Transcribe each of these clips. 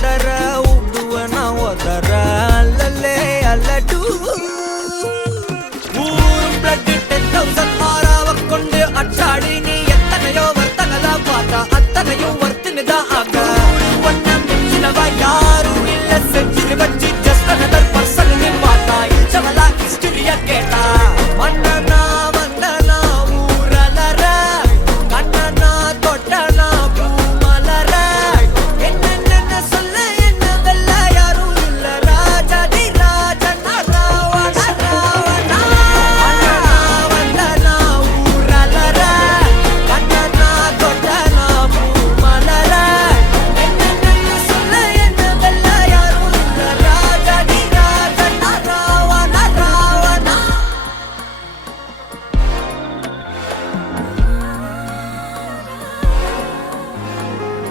பதற உடுவனா ஒதற அல்லலே அல்லடு ஊரும் பிளட் 10,000 ஆறாவ கொண்டு அச்சாடி நீ எத்தனையோ வர்த்தகதா பார்த்தா அத்தனையும் வர்த்தினுதான் ஆக ஒன்னம் மிஞ்சினவா யாரும் இல்ல செஞ்சு வச்சு ஜஸ்ட் அனதர் பர்சன் நீ பார்த்தா இச்சவலா ஹிஸ்டரியா கேட்டா மன்னனா வந்தனா ஊரலற கண்ணனா தொட்டனா பூமலற என்ன சொல்ல என்ன வெல்ல யாரும் இல்ல ராஜாதி ராஜனா ராவண ராவணா மன்னனா வந்தனா ஊரலற கண்ணனா தொட்டனா பூமலற என்ன சொல்ல என்ன வெல்ல யாரும் இல்ல ராஜாதி ராஜனா ராவண ராவணா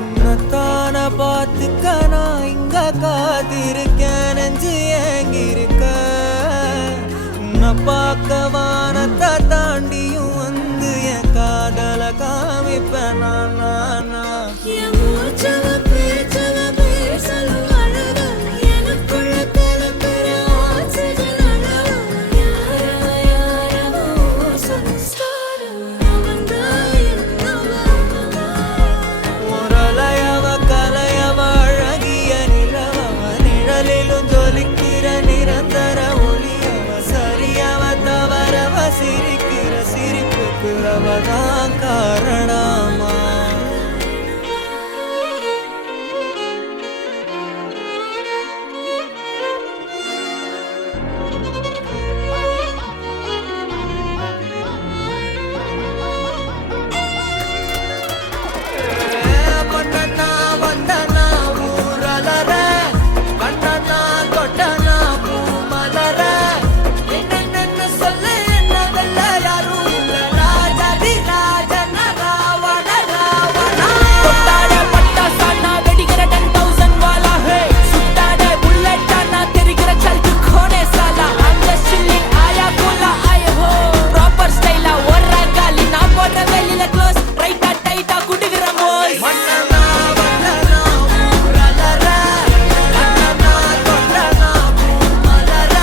உன்னத்தான பார்த்துக்க நான் இங்க காத்திருக்கேன் நெஞ்சு ஏங்கிருக்க உன்னை பார்க்க வானத்தை தாண்டியும் வந்து என் காதல காமிப்பேன் நான் ஒரலையவ கலையவ அழகிய நிலவவ நிழலிலும் ஜொலிக்கிற நிரந்தர ஒளியவ சரியவ தவறவ சிரிக்கிற சிரிப்புக்கு அவதான் காரணமா மன்னனா வந்தனா ஊரலற கண்ணனா தொட்டனா பூமலற என்ன சொல்ல என்ன வெல்ல யாரும் இல்ல ராஜாதி ராஜனா ராவண ராவணா கொட்டாட பட்டாசானா வெடிக்கிற 10,000 வாலா ஹே சுட்டாட புல்லட்டானா தெரிகிற சல்து கோனே சாலா I'm just chilling ஆயா கோலா ஆய ஹோ ப்ராப்பர் ஸ்டைலா ஒரா காலி நான் போடுற வெளியில க்ளோஸ் ரைட்டா டைட்டா குடுகிற மோஸ் மன்னனா வந்தனா ஊரலற கண்ணனா தொட்டனா பூமலற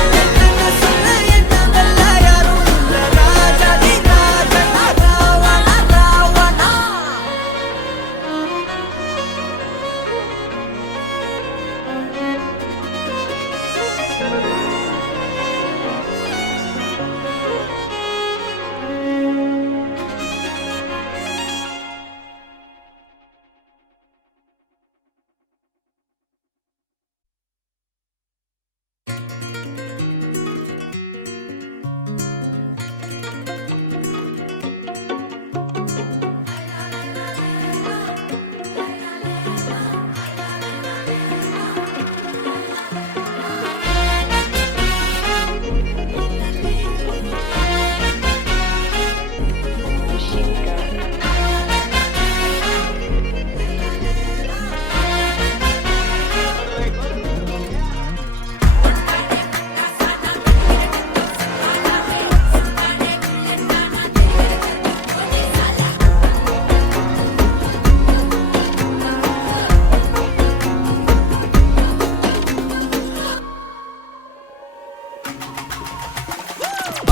என்ன சொல்ல என்ன வெல்ல யாரும் இல்ல ராஜாதி ராஜனா ராவண ராவணா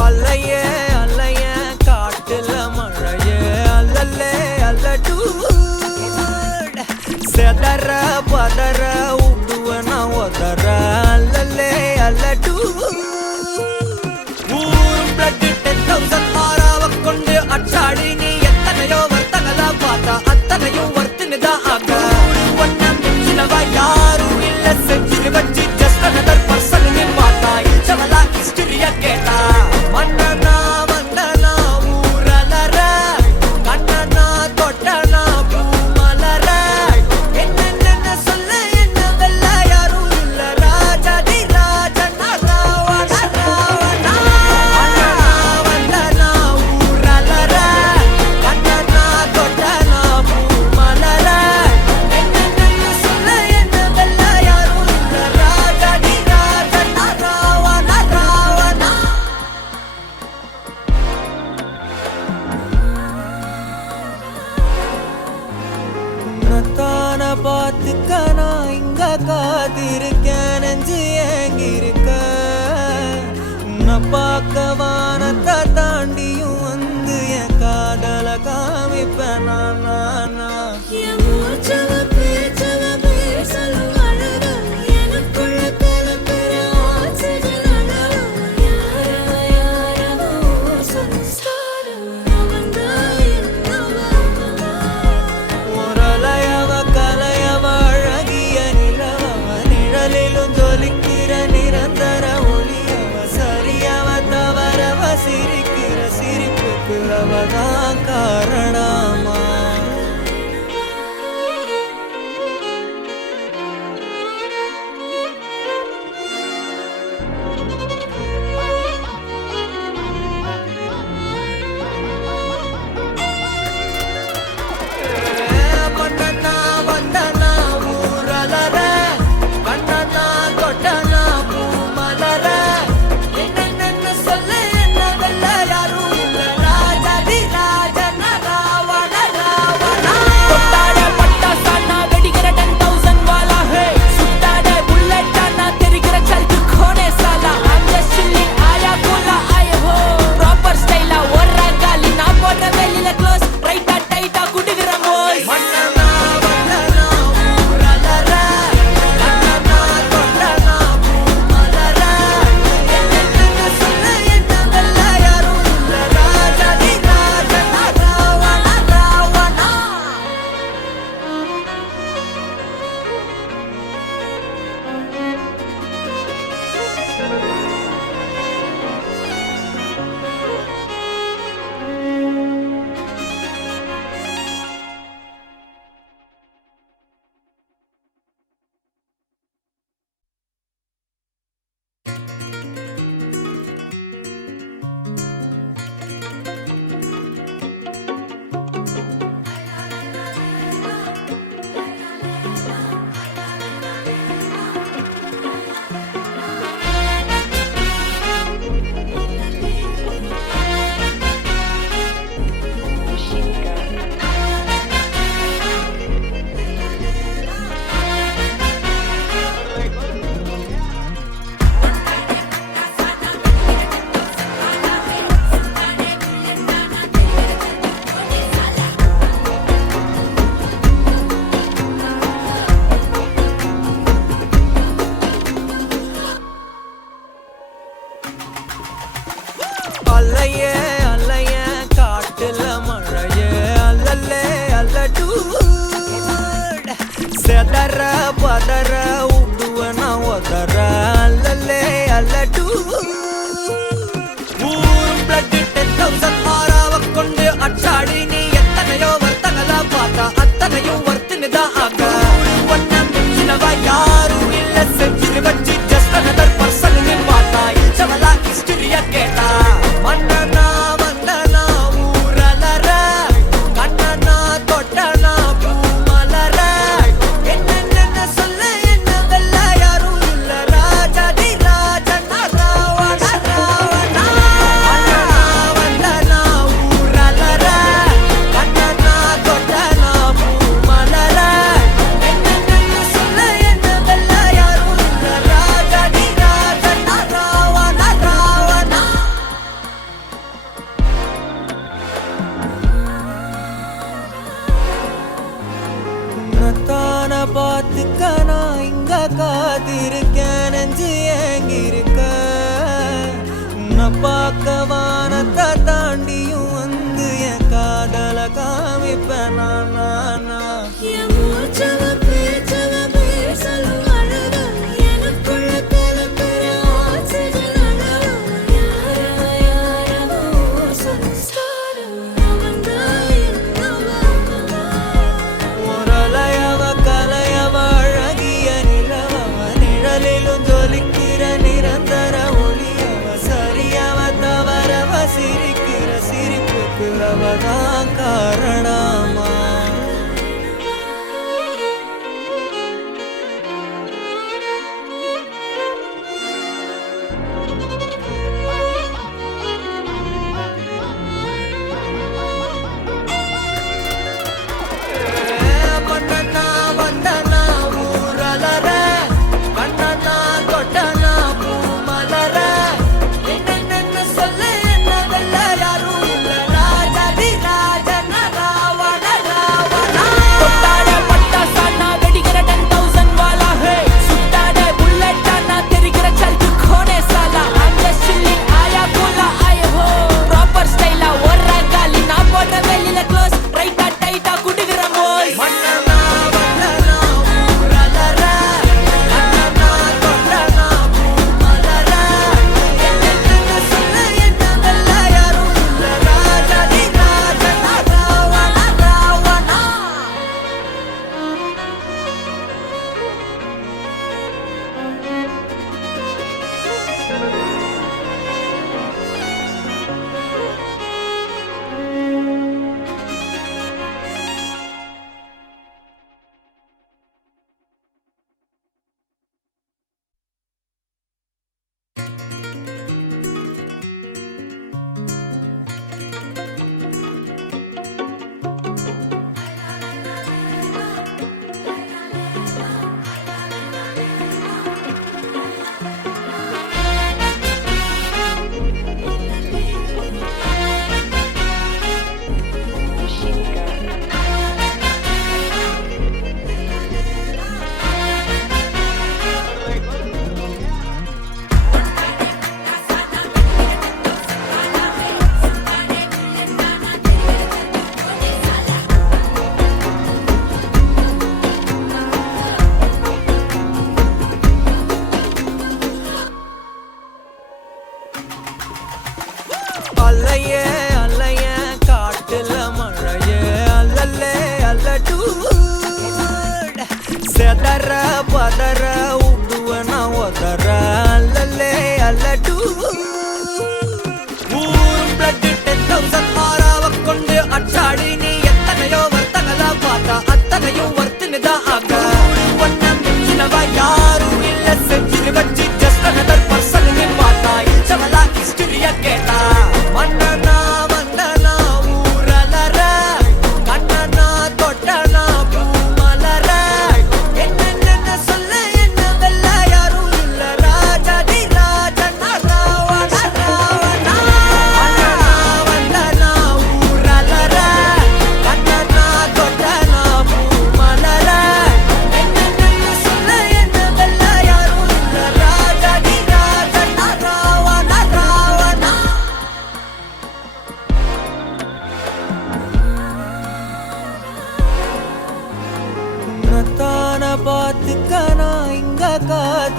அல்லையே அல்லைய காட்டுல மழையே அல்லல்லே அல்லடு செதற பதற உடுவனா ஒதற அல்லல்லே அல்லடு ஊரும் பிளட் 10,000 ஆறாவ கொண்டு அச்சாடி நீ எத்தனையோ வர்த்தகதா பார்த்தா அத்தனையும் வர்த்தினுதான் ஆக ஒன்னம் மிஞ்சினவா யாரும் இல்ல செஞ்சு வச்சு ஜஸ்ட் அனதர் பர்சன் நீ பார்த்தா இச்சவலா ஹிஸ்டரியா கேட்டா மன்னனா பார்க்க வானத்தை தாண்டியும் வந்து என் காதல காமிப்பேன் நான் அவதான் காரணமா பண்ணனா வந்தனா ஊரலர கண்ணனா தொட்டனா பூ மலர என்னென்ன சொல்ல என்ன வெல்ல யாரும் அல்லையே அல்லைய காட்டுல மழையே அல்லல்லே அல்லடூ செதற பதற உடுவன ஒதற அல்லல்லே அல்லடூ ஊரும் பிளட் 10,000 ஆறாவ கொண்டு அச்சாடி நீ எத்தனையோ வர்த்தங்களா பார்த்தா அத்தனையும் வர்த்தினுதான் ஆக ஒன்ன மிஞ்சினவ யாரும் இல்ல செஞ்சிரு வச்சு ஜஸ்ட் அனதர் பர்சன் பார்த்தா இச்சவலா ஹிஸ்டரிய கேட்டா மன்னனா வந்தனா ஊரலர கண்ணனா தொட்டனா பூ மலர என்னென்ன சொல்ல என்ன வெல்ல யாரும் இல்ல ராஜாதி ராஜனா ராவண ராவணா மன்னனா வந்தனா ஊரலர கண்ணனா தொட்டனா பூ மலர என்னென்ன சொல்ல என்ன வெல்ல யாரும் இல்ல ராஜாதி ராஜனா ராவண ராவணா உன்னத்தான பார்த்துக்க நான் இங்க காத்திருக்கேன் நெஞ்சு ஏங்கிருக்க உன்னை பார்க்க வானத்தை தாண்டியும் வந்து என் காதல காமிப்பேன் நான் முரளையவ கலையவ அழகிய நிலவவ நிழலிலும் ஜொலிக்கிற நிரந்தர ஒளியவ சரியவ தவறவ சிரிக்க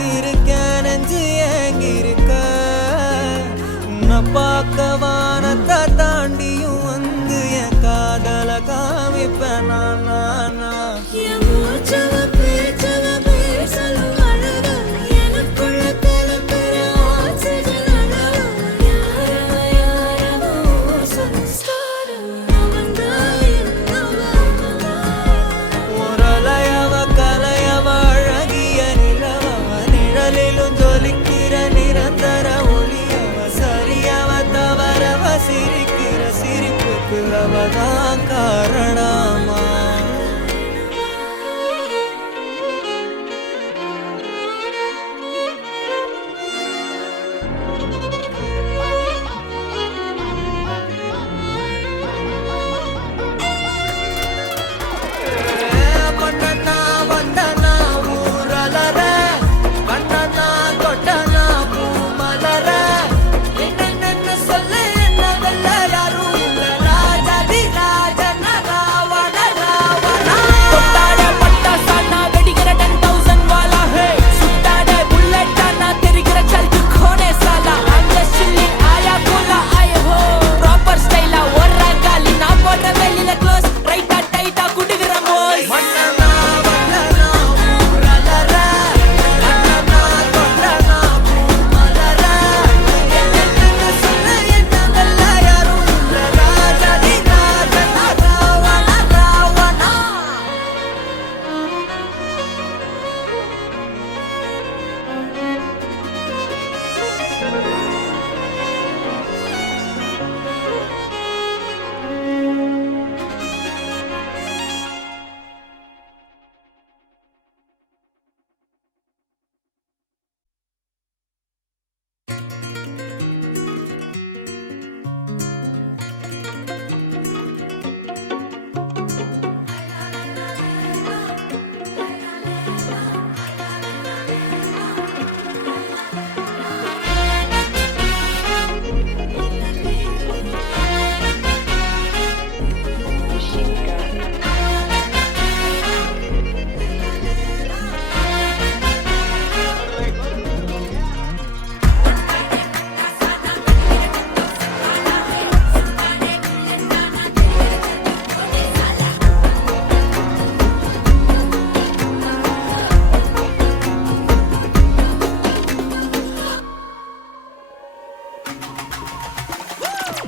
காத்திருக்கேன் நெஞ்சு ஏங்கிருக்க உன்னை பார்க்க வானத்தை தாண்டியும் வந்து என் காதல காமிப்பேன் நான் அவதான் காரணமா பண்ணனா வந்தனா ஊரலர கண்ணனா தொட்டனா பூமலர என்ன சொல்ல என்ன வெல்ல யாரும்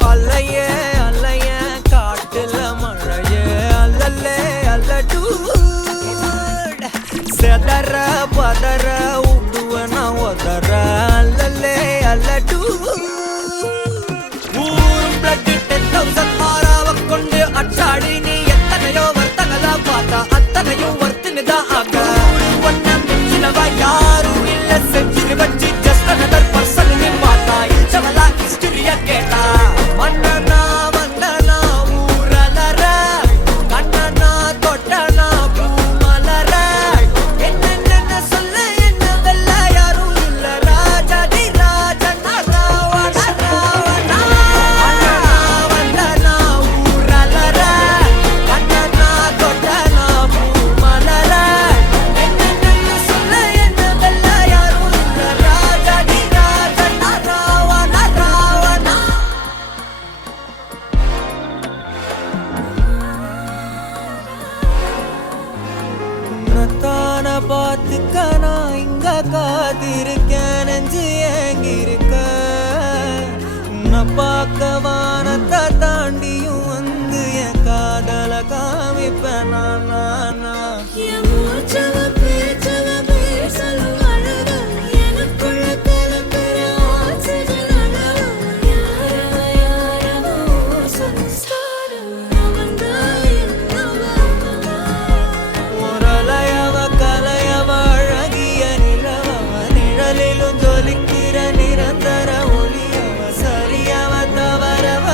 அல்லையே அல்லைய காட்டுல மழையே அல்லல்லே அல்லடூ செதற பதற உடுவன ஒதற அல்லல்லே அல்லடூ ஊரும் பிளட் 10,000 ஆறாவ கொண்டு அச்சாடி நீ எத்தனையோ வர்த்தகலா பார்த்தா அத்தனையும் வர்த்தினுதான் ஆக ஒன்ன மிஞ்சினவா யாரும் இல்ல செஞ்சிரு வச்சு ஜஸ்ட் அனதர் பர்சன் நீ பார்த்தா இச்சவலா ஹிஸ்டரிய கேட்டா மன்னனா வந்தனா ஊரலர கண்ணனா தொட்டனா பூமலர என்ன சொல்ல என்ன வெல்ல யாரும் இல்ல ராஜாதி ராஜனா ராவண ராவணா மன்னனா வந்தனா ஊரலர கண்ணனா தொட்டனா பூமலர என்ன சொல்ல என்ன வெல்ல யாரும் இல்ல ராஜாதி ராஜனா ராவண ராவணா உன்னத்தான பார்த்துக்க நான் இங்க காத்திருக்கேன் நெஞ்சு ஏங்கிருக்க உன்னை பார்க்க வானத்தை தாண்டியும் வந்து என் காதல காமிப்பேன் நான் ஒரலையவ கலையவ அழகிய நிலவவ நிழலிலும் ஜொலிக்கிற நிரந்தர ஒளியவ சரியவ தவறவ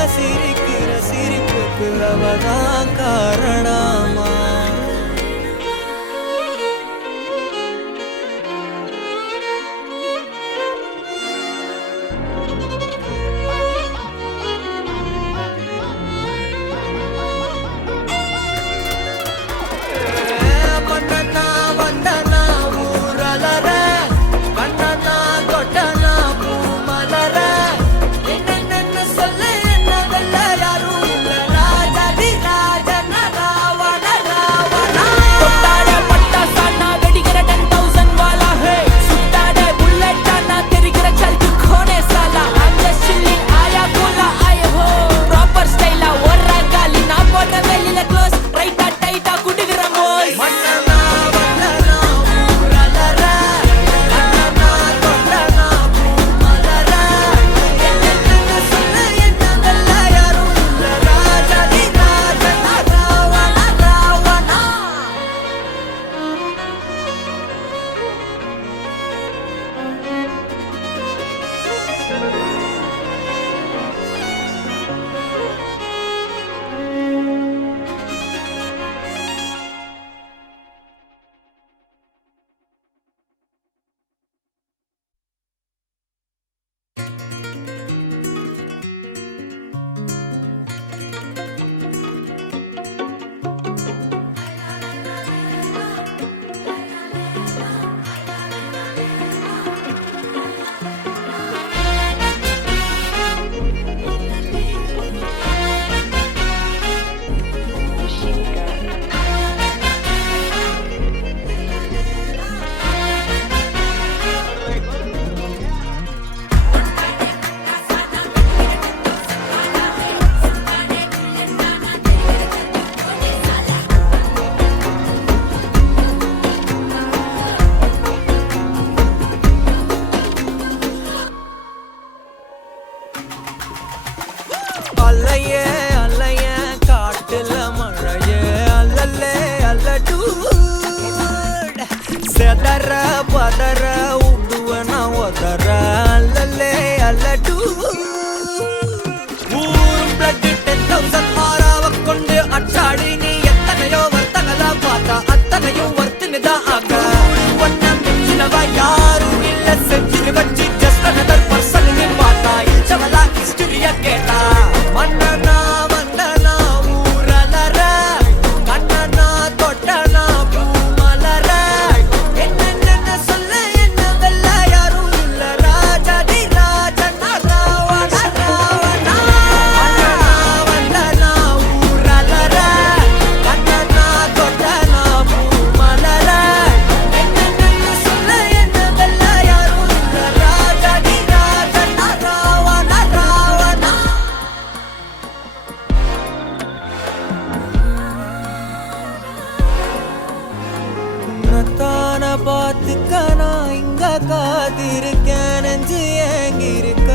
காத்திருக்கேன் நெஞ்சு ஏங்கிருக்க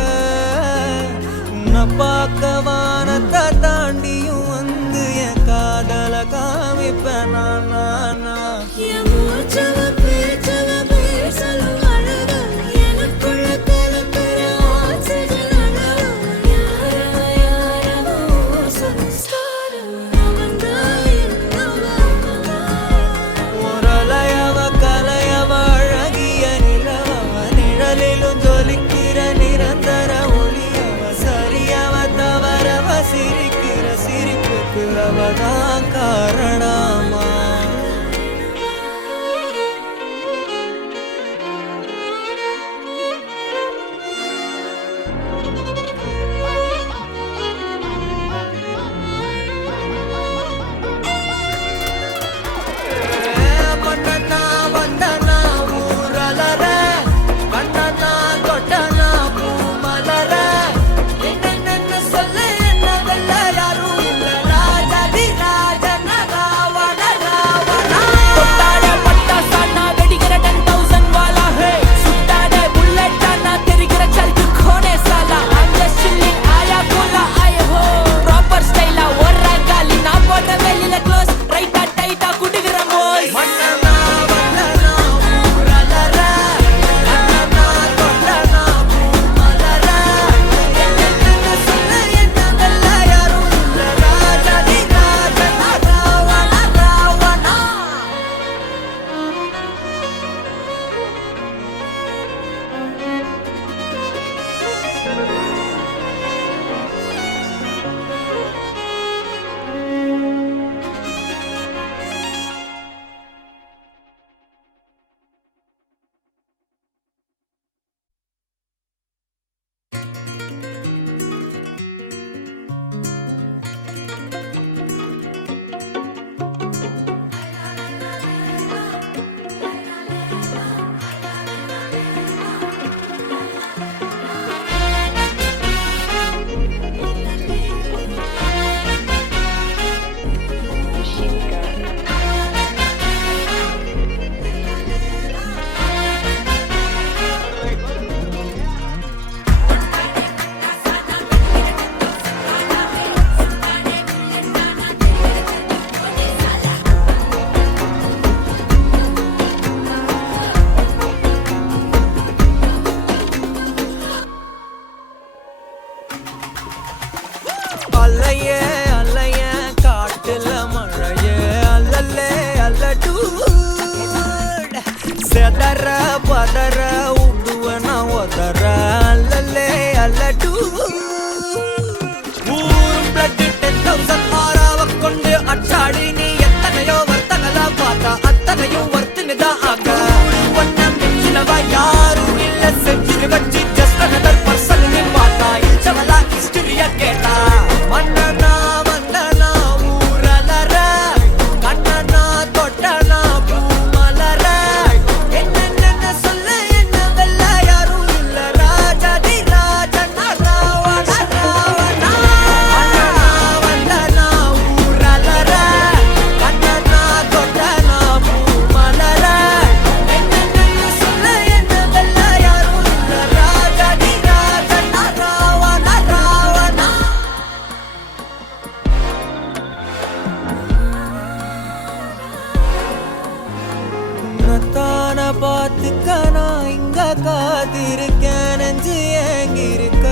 உன்னை பார்க்க வானத்தை தாண்டியும் வந்து என் காதல காமிப்பேன் நான் சிரிக்கிற சிரிப்புக்கு அவதான் காரணமா மன்னனா வந்தனா ஊரலர கண்ணனா தொட்டனா பூமலர என்னென்ன சொல்ல அல்லையே அல்லைய காட்டுல மழையே அல்லல்லே அல்லடூ செதற பதற உடுவன ஒதற அல்லல்லே அல்லடூ ஊரும் பிளட் 10,000 ஆறாவ கொண்டு அச்சாடி நீ எத்தனையோ வர்த்தகலா பார்த்தா அத்தனையும் வர்த்தினுதான் ஆக ஒன்னம் மிஞ்சினவா யாரும் இல்ல செஞ்சிரு வச்சு ஜஸ்ட் another person நீ பார்த்தா இச்சவலா ஹிஸ்டரிய கேட்டா மன்னனா வந்தனா ஊரலர கண்ணனா தொட்டனா பூமலர என்னென்ன சொல்ல என்ன வெல்ல யாரும் இல்ல ராஜாதி ராஜனா ராவண ராவணா மன்னனா வந்தனா ஊரலர கண்ணனா தொட்டனா பூமலர என்னென்ன சொல்ல என்ன வெல்ல யாரும் இல்ல ராஜாதி ராஜனா ராவண ராவணா உன்னத்தான பார்த்துக்க நான் இங்க காத்திருக்கேன் நெஞ்சு ஏங்கிருக்க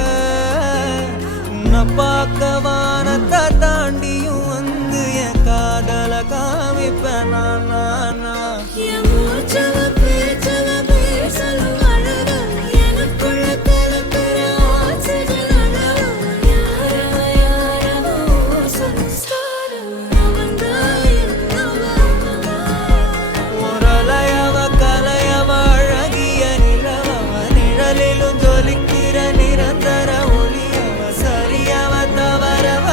உன்னை பார்க்க வானத்தை தாண்டியும் வந்து என் காதல காமிப்பேன் நான் ஒரலையவ கலையவ அழகிய நிலவவ நிழலிலும் ஜொலிக்கிற நிரந்தர ஒளியவ சரியவ தவறவ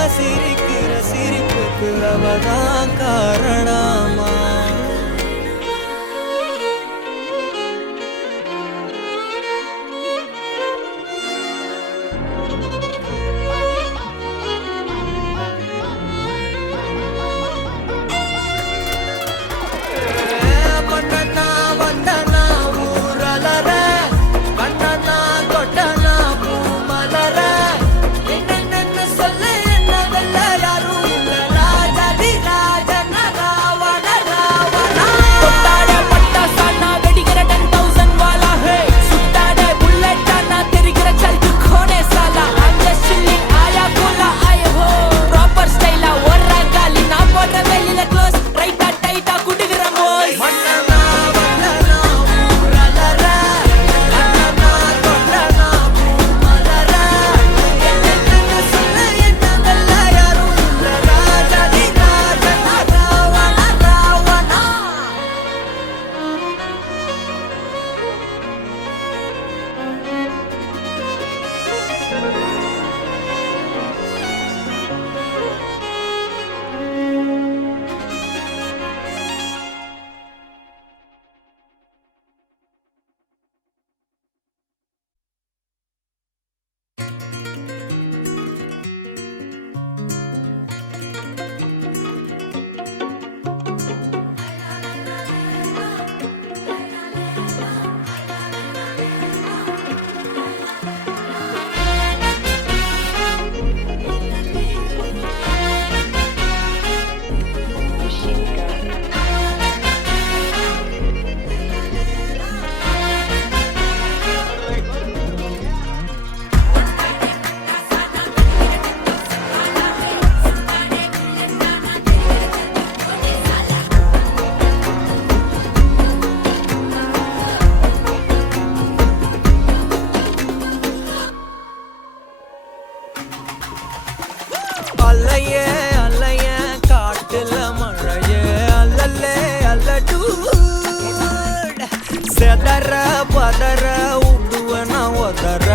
பதற விடுவன உதற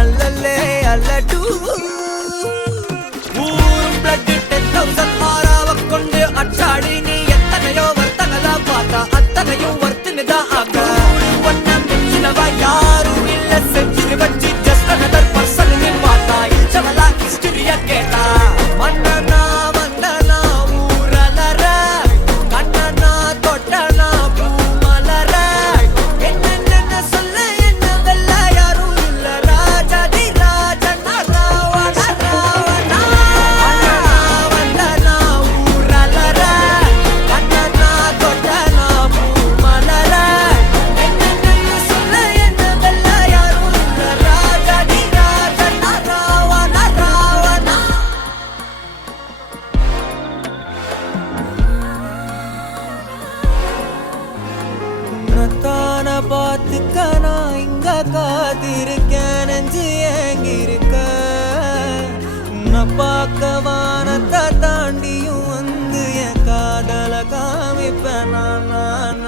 அல்லலே அல்லடு ஊரும் பிளட் 10,000 ஆறாவ கொண்டு அச்சாடி நீ எத்தனையோ வர்த்தங்களா பார்த்தா அத்தனையும் வர்த்துனுதான் ஆக ஒன்ன மிஞ்சினவா யாரும் இல்ல செஞ்சிரு வச்சு ஜஸ்ட் another person நீ பார்த்தா இச்சவலா ஹிஸ்டரிய கேட்டா மன்னனா வந்தனா ஊரலற கண்ணனா தொட்டனா பூமலற என்ன சொல்ல என்ன வெல்ல யாரும் இல்ல ராஜாதி ராஜனா ராவண ராவணா வந்தனா ஊரலற கண்ணனா தொட்டனா பூமலற என்ன சொல்ல என்ன வெல்ல யாரும் இல்ல ராஜாதி ராஜனா ராவண ராவணா உன்னத்தான பார்த்துக்க நான் இங்க காத்திருக்கேன் நெஞ்சு ஏங்கிருக்க உன்னை பார்க்க வானத்தை தாண்டியும் வந்து என் காதல காமிப்பேன் நான்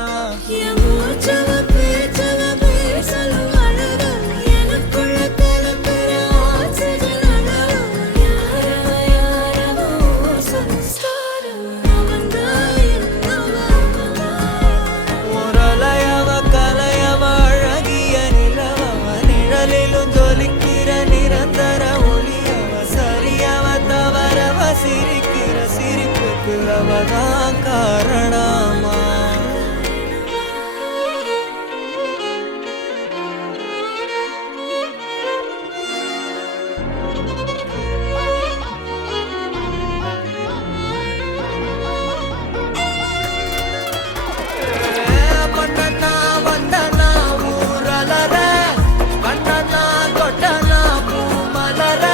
என் மூச்சவ பேச்சவ பேசலும் அழகு எனக்குள்ள கலக்கிற ஆக்சிஜன் அளவு யாரவோ சன்ஸ்டாரம் அவன்தான் என்னவா முரளையவ கலையவ அழகிய நிலவவ நிழலிலும் ஜொலிக்கிற நிரந்தர ஒளியவ சரியவ தவறவ சிரிக்கிற சிரிப்புக்கு அவதான் காரணமா மன்னனா வந்தனா ஊரலற கண்ணனா தொட்டனா பூமலற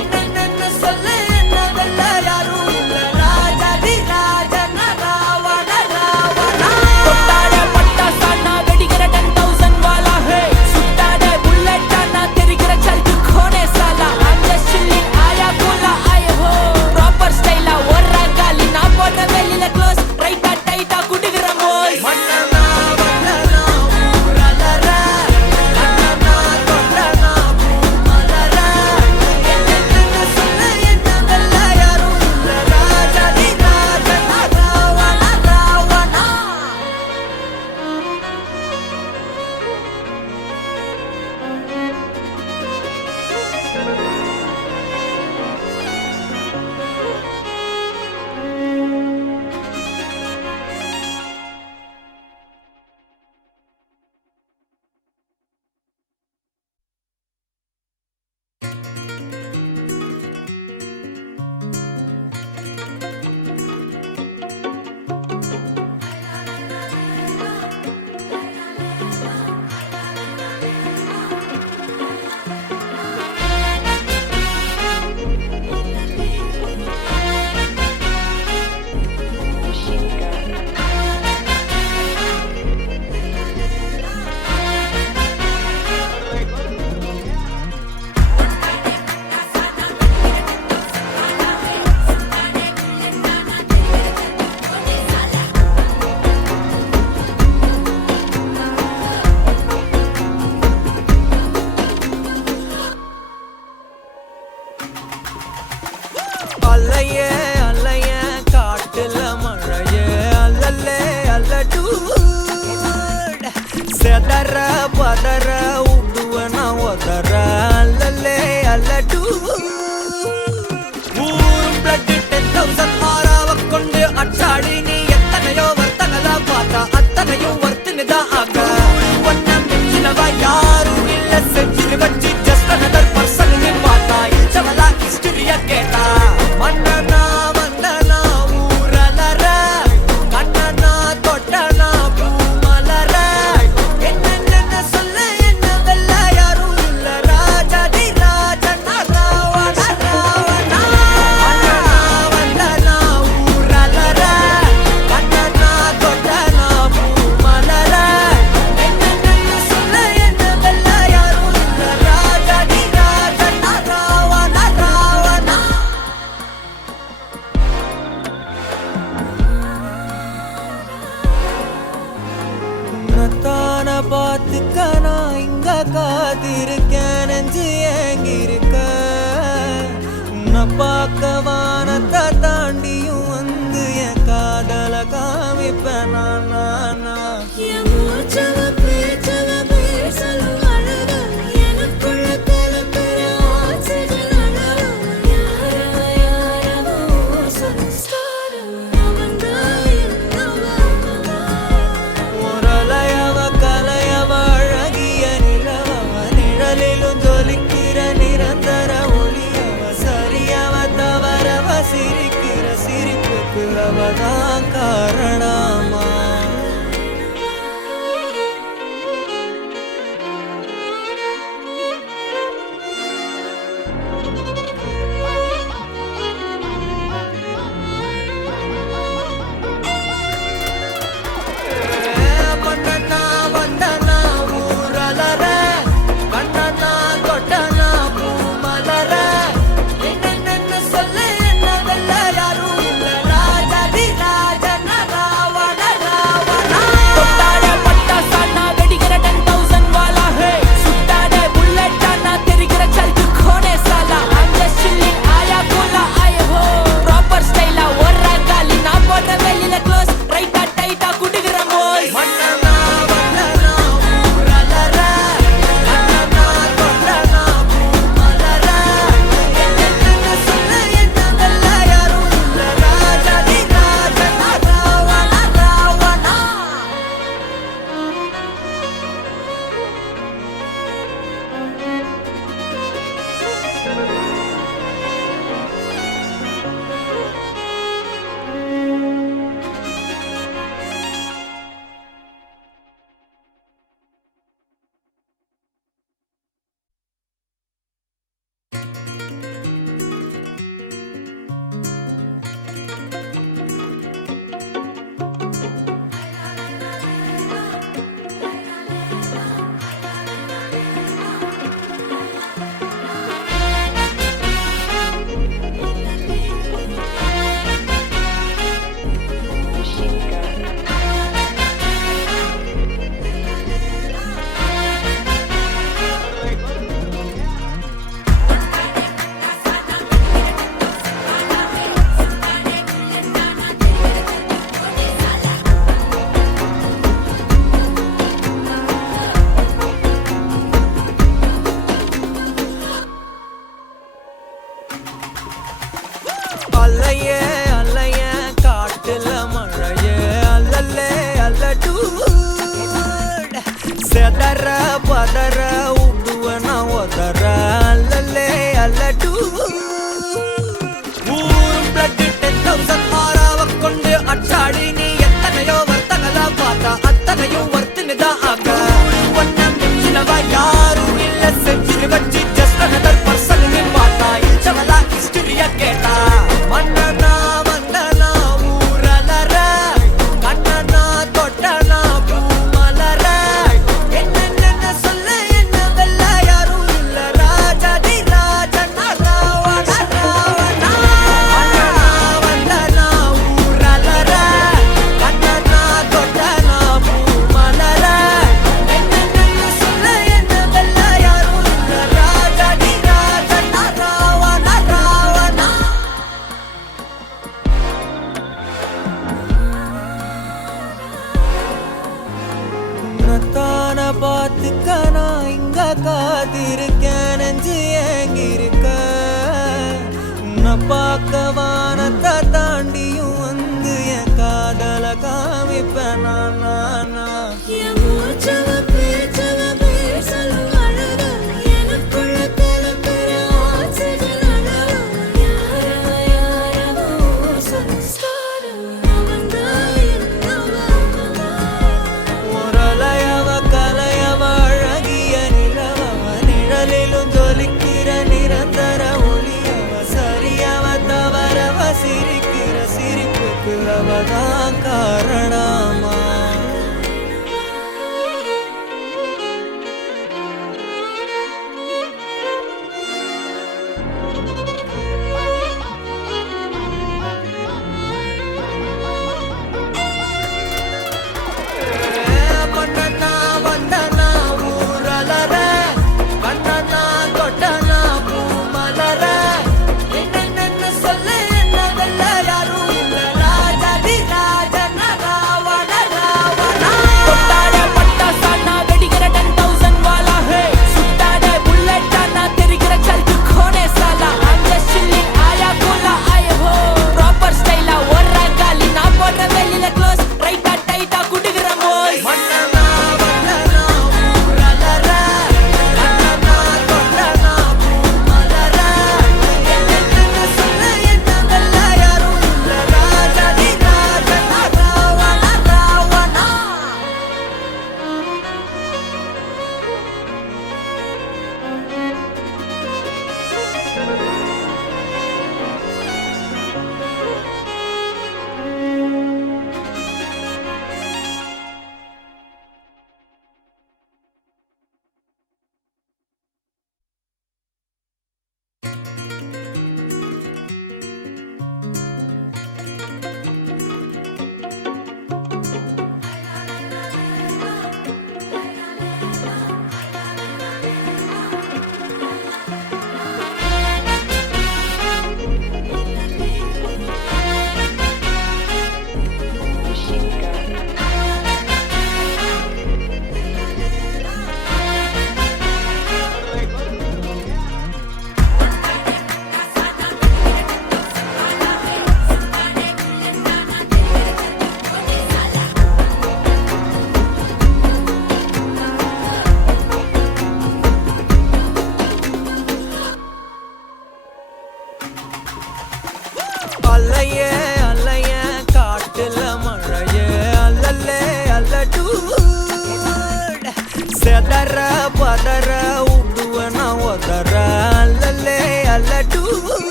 என்ன சொல்ல என்ன வெல்ல யாரும் இல்ல ராஜாதி ராஜனா ராவண ராவணா கொட்டாட பட்டாசானா வெடிக்கிற 10,000 வாலா ஹே சுட்டாட புல்லட்டானா தெரிகிற சல்து கோனே சாலா I'm just chilling ஆயா கோலா ஆய ஹோ ப்ராப்பர் ஸ்டைலா ஒரா காலி நான் போடுற வெளியில க்ளோஸ் ரைட்டா டைட்டா குடுக்குற மோய் மன்னனா வந்தனா ஊரலற கண்ணனா தொட்டனா பூமலற என்ன சொல்ல என்ன வெல்ல யாரும் இல்ல ராஜாதி ராஜனா ராவண ராவணா அல்லையே அல்லைய காட்டுல மழையே அல்லல்லே அல்லடு செதற பதற விடுவன உதற அல்லல்லே அல்லடு ஊரும் பிளட் 10,000 ஆறாவ கொண்டு அச்சாடி நீ எத்தனையோ வர்த்தங்களா பார்த்தா அத்தனையும் வர்த்துனுதான் ஆக ஒன்ன மிஞ்சினவா யாரும் இல்ல செஞ்சிரு வச்சு ஜஸ்ட் another person நீ பார்த்தா இச்சவலா ஹிஸ்டரிய கேட்டா மன்னனா வந்தனா ஊரலற கண்ணனா தொட்டனா பூமலற என்ன காத்திருக்கேன் நெஞ்சு ஏங்கிருக்க உன்னை பார்க்க வானத்தை தாண்டியும் வந்து என் காதல காமிப்பேன் நான் என் மூச்சவ பேச்சவ பேசலும் அழகு எனக்குள்ள கலக்கிற ஆக்சிஜன் அளவு யாரவோ சன்ஸ்டார் அவன்தான் முரளையவ கலையவ அழகிய நிலவவ நிழலிலும் ஜொலிக்கிற நிரந்தர ஒளியவ சரியவ தவறவ சிரிக்கிற சிரிப்புக்கு அவதான் காரணமா வந்தனா வந்தனா ஊரலர கண்ணனா தொட்டனா பூமலர என்னென்ன சொல்ல என்ன வெல்ல யாரும் இல்ல ராஜாதி ராஜன ராவண ராவணா தொட்டாட பட்டாசானா வெடிக்கிற 10,000 வாலா ஹே சுட்டாட புல்லட்டானா தெரிகிற சல்கு கோனே சாலா I'm just chilling ஆயா கோலா ஆயே ஹோ ப்ராப்பர் ஸ்டைலா ஒரா காலி நான் போடுற வெளியில க்ளோஸ் ரைட்டா டைட்டா குடுக்குற மோஸ் வந்தனா வந்தனா ஊரலர கண்ணனா தொட்டனா பூமலர என்னென்ன சொல்ல என்ன வெல்ல யாரும் இல்ல ராஜாதி ராஜன ராவண ராவணா அல்லையே அல்லைய காட்டுல மழையே அல்லல்லே அல்லடூ செதற பதற உடுவன ஒதற அல்லல்லே அல்லடூ ஊரும் பிளட் 10,000 ஆறாவ கொண்டு அச்சாடி நீ எத்தனையோ வர்த்தகலா பார்த்தா அத்தனையும் வர்த்தினுதான் ஆக ஒன்னம் மிஞ்சினவ யாரும் இல்ல செஞ்சு வச்சு ஜஸ்ட் another person நீ பார்த்தா இச்சவலா ஹிஸ்டரிய கேட்டா மன்னனா வந்தனா ஊரலர கண்ணனா தொட்டனா பூமலர என்னென்ன சொல்ல என்ன வெல்ல யாரும் இல்ல ராஜாதி ராஜன ராவண ராவணா மன்னனா வந்தனா ஊரலர கண்ணனா தொட்டனா பூமலர என்னென்ன சொல்ல என்ன வெல்ல யாரும் இல்ல ராஜாதி ராஜன ராவண ராவணா உன்னத்தான பார்த்துக்க நான் இங்க காத்திருக்கேன் நெஞ்சு ஏங்கிருக்க உன்னை பார்க்க வானத்தை தாண்டியும் வந்து என் காதல காமிப்பேன் நான் என் மூச்சவ பேச்சவ பேசலும் அழகு எனக்குள்ள கலக்கிற ஆக்சிஜன் அளவு யாரவோ சன்ஸ்டார் அவன்தான் முரளையவ கலையவ அழகிய நிலவவ நிழலிலும் ஜொலிக்கிற நிரந்தர ஒளியவ சரியவ தவறவ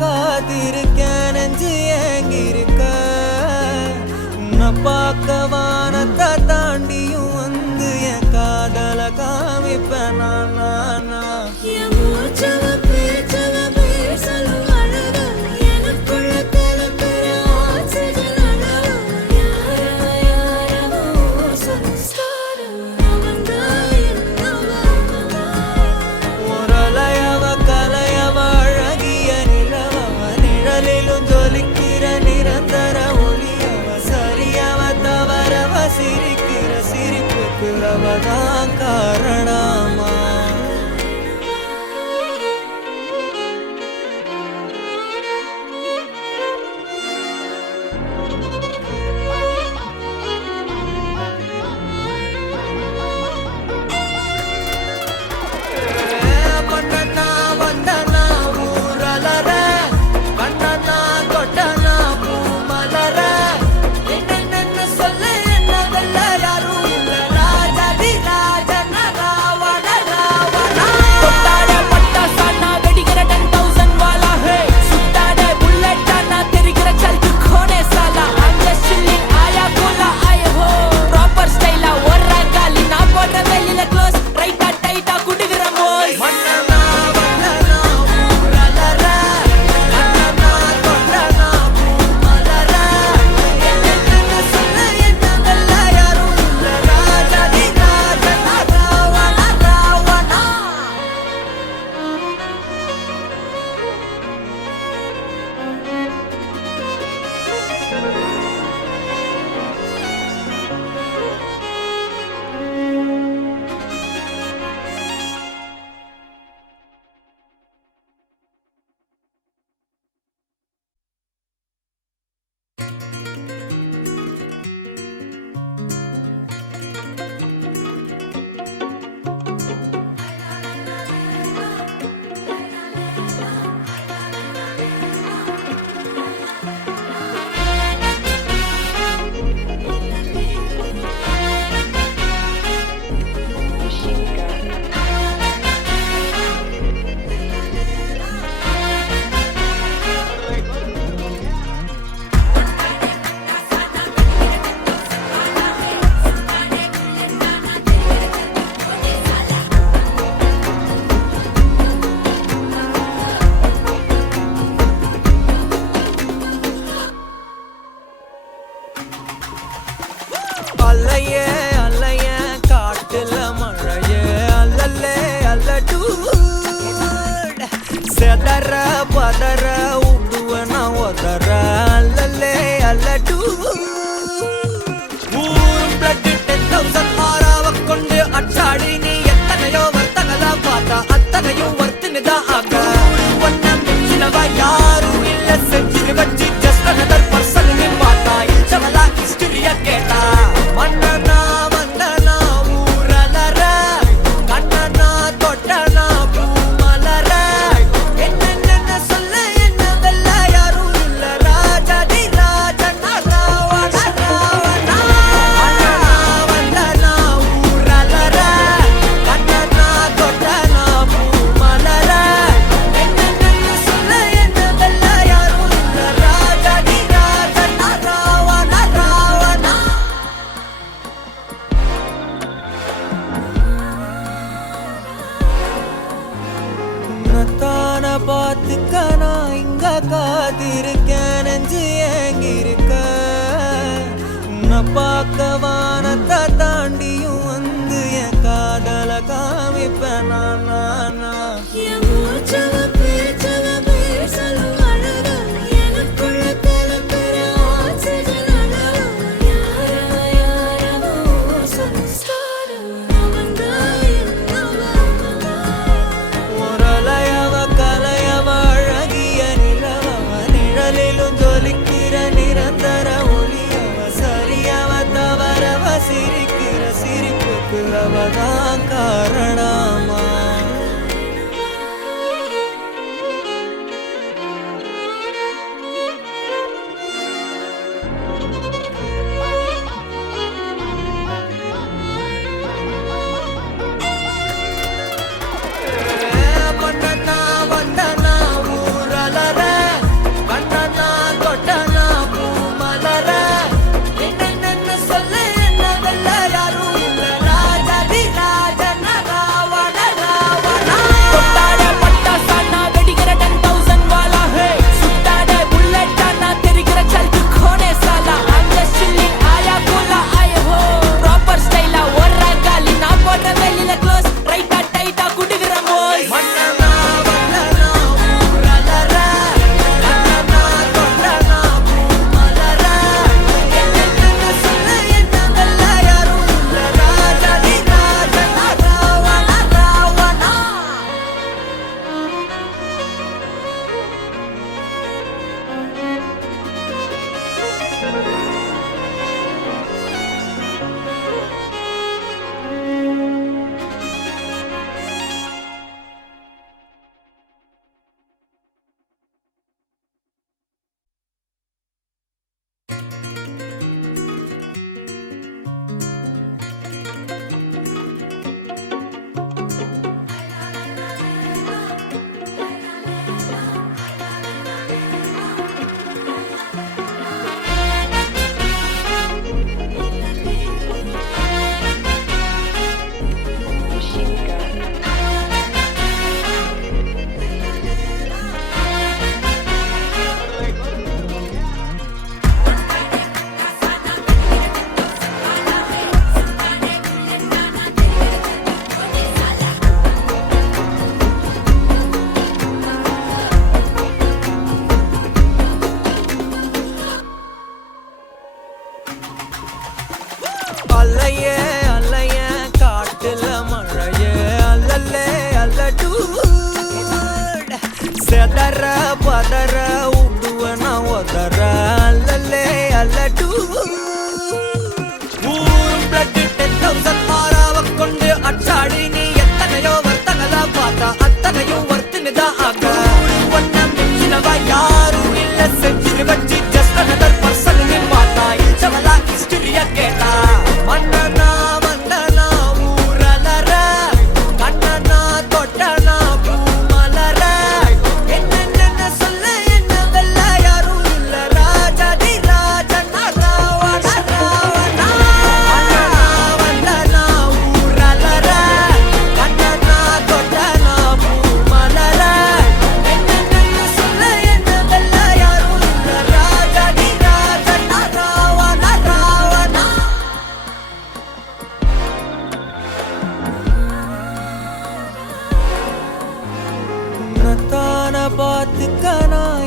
காத்திருக்கேன் நெஞ்சு ஏங்கிருக்க உன்னை பார்க்க வானத்தை தாண்டியும் வந்து என் காதல காமிப்பேன் நான் என் மூச்சவ பேச்சவ பேசலும் அழகு எனக்குள்ள கலக்கிற ஆக்சிஜன் அளவு யாரவோ சுஸ்டார் அவன்தான் என்னவா முரளையவ கலையவ அழகிய நிலவவ நிழலிலும் ஜொலிக்கிற நிரந்தர ஒளியவ சரியவ தவறவ சிரிக்கிற சிரிப்புக்கு அவதான் காரணமா வந்தனா வந்தனா ஊரலர கண்ணனா கொட்டனா பூமலர என்னென்ன சொல்ல என்னவெல்ல யாரும் இல்ல ராஜாதி ராஜன ராவண ராவணா தொட்டாட பட்டாசானா வெடிக்கிற 10,000 வாலா ஹே சுட்டாட புல்லட்டானா தெரிகிற சல்கு கோனே சாலா அங்க சில்லிங் ஆயா கோலா ஆயே ஹோ ப்ராப்பர் ஸ்டைலா ஒரா காலி நான் போடுற வெளியில க்ளோஸ் ரைட்டா டைட்டா குடுகிற மோஸ் வந்தனா வந்தனா ஊரலர கண்ணனா கொட்டனா பூமலர என்னென்ன சொல்ல என்னவெல்ல யாரும் இல்ல ராஜாதி ராஜன ராவண ராவணா அல்லையே அல்லையே காட்டுல மழையே அல்லல்லே அல்லடூ செதற பதற உடுவன ஒதற அல்லல்லே அல்லடூ ஊரும் பிளட் 10,000 ஆறாவ கொண்டு அச்சாடி நீ எத்தனையோ வர்த்தங்களா பார்த்தா அத்தனையும் வர்த்தினுதான் ஆக ஒன்ன மிஞ்சினவா யாரும் இல்ல செஞ்சு வச்சு ஜஸ்ட் அனதர் பர்சன் நீ பார்த்தா இச்சவலா ஹிஸ்டரிய கேட்டா வந்தனா வந்தனா ஊரலர கண்ணனா தொட்டனா பூமலர என்னென்ன சொல்ல என்னவெல்ல யாரும் இல்ல ராஜாதி ராஜன ராவண ராவணா வந்தனா ஊரலர கண்ணனா தொட்டனா பூமலர என்னென்ன சொல்ல என்னவெல்ல யாரும் இல்ல ராஜாதி ராஜன ராவண ராவணா உன்னத்தான பார்த்துக்க நான் இங்க காத்திருக்கேன் நெஞ்சு ஏங்கிருக்க உன்னை பார்க்க வானத்தை தாண்டியும் வந்து என் காதல காமிப்பேன் நான் என் மூச்சவ பேச்சவ பேசலும் அழகு எனக்குள்ள கலக்கிற ஆக்சிஜன் அளவு யாரவோ சுஸ்டார் அவன்தான் என்னவா முரளையவ கலையவ அழகிய நிலவவ நிழலிலும் ஜொலிக்கிற நிரந்தர ஒளியவ சரியவ தவறவ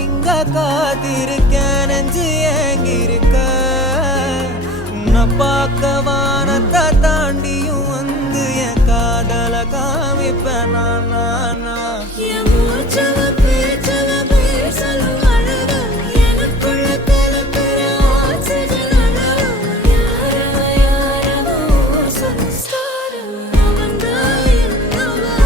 இங்க காத்திருக்கேன் நெஞ்சு ஏங்கிருக்க உன்னை பார்க்க வானத்தை தாண்டியும் வந்து என் காதல காமிப்பேன் நான் என் மூச்சவ பேச்சவ பேசலும் அழகு எனக்குள்ள கலக்கிற ஆக்சிஜன் அளவு யாரவ ஸ்டார் அவன்தான் என்னவா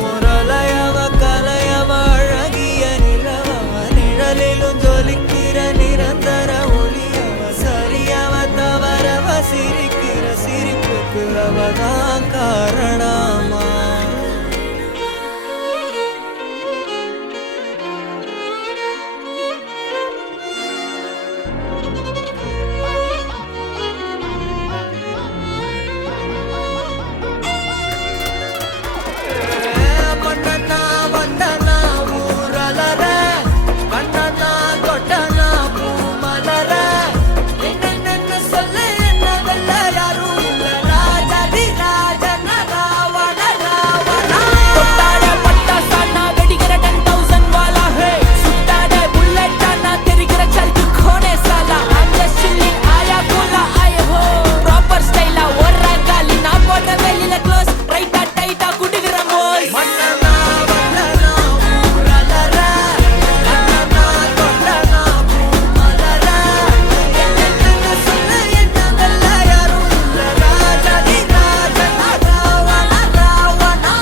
முரளையவ கலையவ அழகிய நிலவவ நிழலிலும் ஜொலிக்கிற நிரந்தர ஒளியவ சரியவ தவறவ சிரிக்கிற சிரிப்புக்கு அவதான் காரணமா மன்னனா வந்தனா ஊரலற கண்ணனா கொட்டனா பூமலர என்னென்ன சொல்ல என்ன வெல்ல யாரும் இல்ல ராஜாதி ராஜன ராவண ராவணா தொட்டாட பட்டாசானா வெடிக்கிற 10,000 வாலா ஹே சுட்டாட புல்லட்டானா தெரிகிற சல்து கோனே சாலா I'm just chilling ஆயா கோலா ஆயே ஹோ ப்ராப்பர் ஸ்டைலா ஒரா காலி நான் போடுற வெளியில க்ளோஸ் ரைட்டா டைட்டா குடுகிற மோஸ் மன்னனா வந்தனா ஊரலற கண்ணனா கொட்டனா பூமலர என்னென்ன சொல்ல என்ன வெல்ல யாரும் இல்ல ராஜாதி ராஜன ராவண ராவணா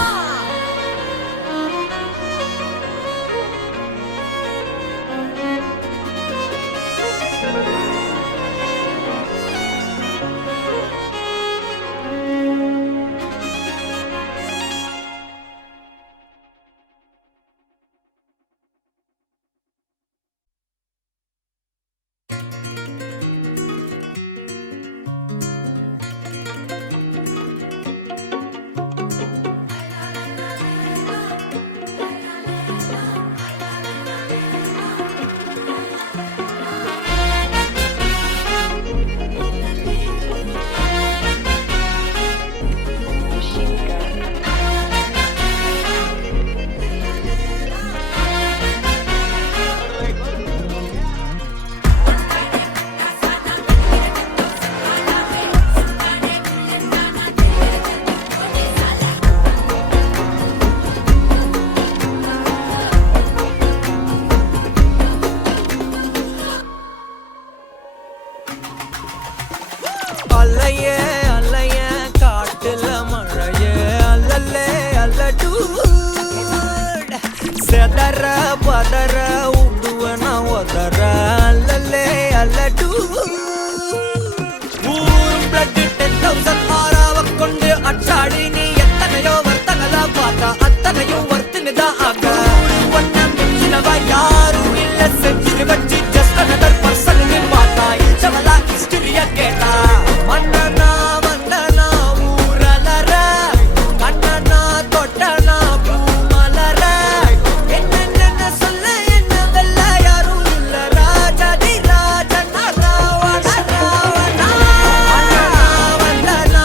அல்லையே அல்லையே காட்டுல மழையே அல்லல்லே அல்லடூ செதற பதற உடுவன ஒதற அல்லல்லே அல்லடூ ஊரும் பிளட் 10,000 ஆறாவ கொண்டு அச்சாடி நீ எத்தனையோ வர்த்தங்களா பார்த்தா அத்தனையும் வர்த்தினுதான் ஆக ஒன்ன மிஞ்சினவ யாரும் இல்ல செஞ்சு வச்சு ஜஸ்ட் அனதர் பர்சன் நீ பார்த்தா இச்சவலா ஹிஸ்டரிய கேட்டா மன்னனா வந்தனா ஊரலற கண்ணனா தொட்டனா பூமலர என்னென்ன சொல்ல என்ன வெல்ல யாரும் இல்ல ராஜாதி ராஜன ராவண ராவணா மன்னனா வந்தனா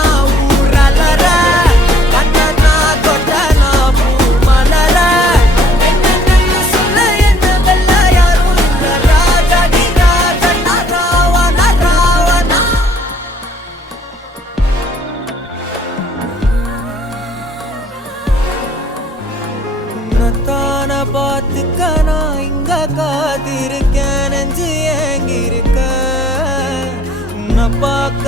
ஊரலற கண்ணனா தொட்டனா பூமலர என்னென்ன சொல்ல என்ன வெல்ல யாரும் இல்ல ராஜாதி ராஜன ராவண ராவணா உன்னத்தான பார்த்துக்க நான் இங்க காத்திருக்கேன் நெஞ்சு ஏங்கிருக்க உன்னை பார்க்க